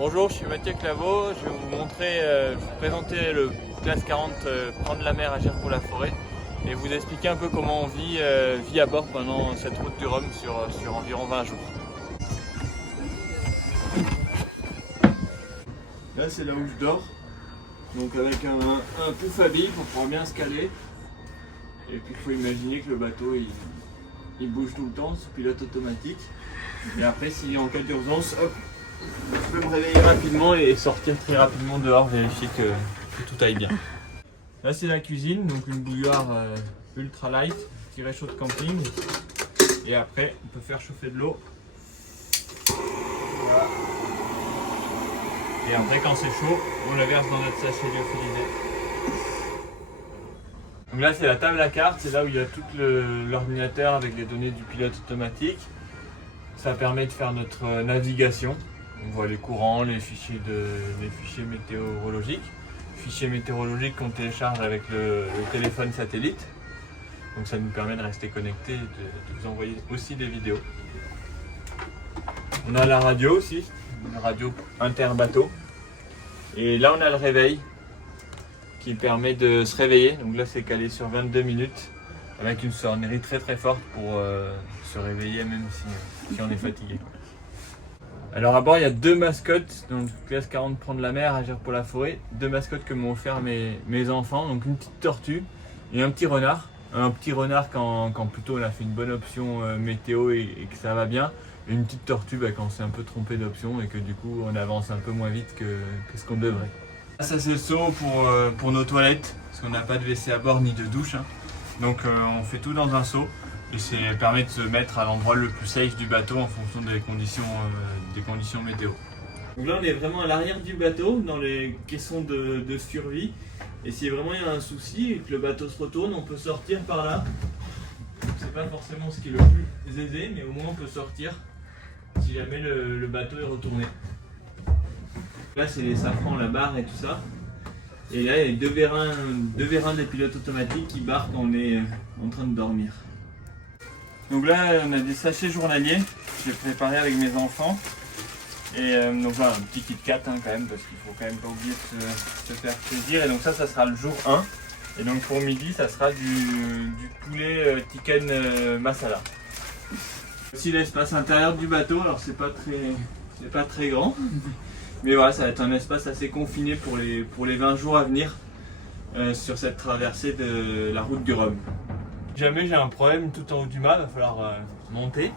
Bonjour, je suis Mathieu Claveau, je vais vous présenter le classe 40 Prendre la mer, agir pour la forêt et vous expliquer un peu comment on vit à bord pendant cette route du Rhum sur environ 20 jours. Là c'est là où je dors, donc avec un pouf à billes pour pouvoir bien se caler. Et puis il faut imaginer que le bateau il bouge tout le temps sous pilote automatique. Et après, si en cas d'urgence, hop, je peux me réveiller rapidement et sortir très rapidement dehors, vérifier que tout aille bien. Là c'est la cuisine, donc une bouilloire ultra light, petit réchaud de camping. Et après on peut faire chauffer de l'eau. Voilà. Et après quand c'est chaud, on la verse dans notre sachet lyophilisé. Donc là c'est la table à cartes, c'est là où il y a tout l'ordinateur avec les données du pilote automatique. Ça permet de faire notre navigation. On voit les courants, les fichiers météorologiques. Fichiers météorologiques qu'on télécharge avec le téléphone satellite. Donc ça nous permet de rester connectés et de vous envoyer aussi des vidéos. On a la radio aussi, une radio inter-bateau. Et là on a le réveil qui permet de se réveiller. Donc là c'est calé sur 22 minutes avec une sonnerie très très forte pour se réveiller même si on est fatigué. Alors à bord il y a deux mascottes, donc classe 40 Prendre la mer, agir pour la forêt. Deux mascottes que m'ont offert mes enfants, donc une petite tortue et un petit renard. Un petit renard quand plutôt on a fait une bonne option météo et que ça va bien. Et une petite tortue quand on s'est un peu trompé d'option et que du coup on avance un peu moins vite que ce qu'on devrait. Ça c'est le seau pour nos toilettes, parce qu'on n'a pas de WC à bord ni de douche. Donc on fait tout dans un seau. Et ça permet de se mettre à l'endroit le plus safe du bateau en fonction des conditions météo. Donc là on est vraiment à l'arrière du bateau dans les caissons de survie. Et si vraiment il y a un souci et que le bateau se retourne, on peut sortir par là. C'est pas forcément ce qui est le plus aisé, mais au moins on peut sortir si jamais le bateau est retourné. Là c'est les safrans, la barre et tout ça. Et là il y a deux vérins des pilotes automatiques qui barrent quand on est en train de dormir. Donc là on a des sachets journaliers que j'ai préparés avec mes enfants. Et donc là un petit Kit Kat quand même, parce qu'il faut quand même pas oublier de se faire plaisir. Et donc ça sera le jour 1. Et donc pour midi ça sera du poulet chicken masala. Aussi l'espace intérieur du bateau, alors c'est pas très grand. Mais voilà, ça va être un espace assez confiné pour les 20 jours à venir sur cette traversée de la route du Rhum. Si jamais j'ai un problème tout en haut du mât, il va falloir monter.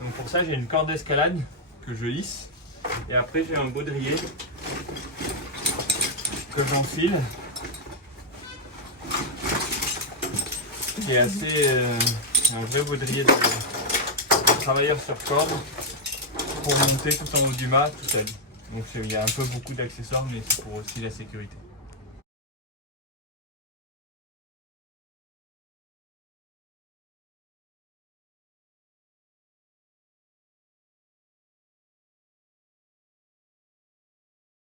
Donc pour ça j'ai une corde d'escalade que je lisse. Et après j'ai un baudrier que j'enfile. Qui est assez un vrai baudrier de travailleur sur corde pour monter tout en haut du mât tout seul. Donc il y a un peu beaucoup d'accessoires mais c'est pour aussi la sécurité.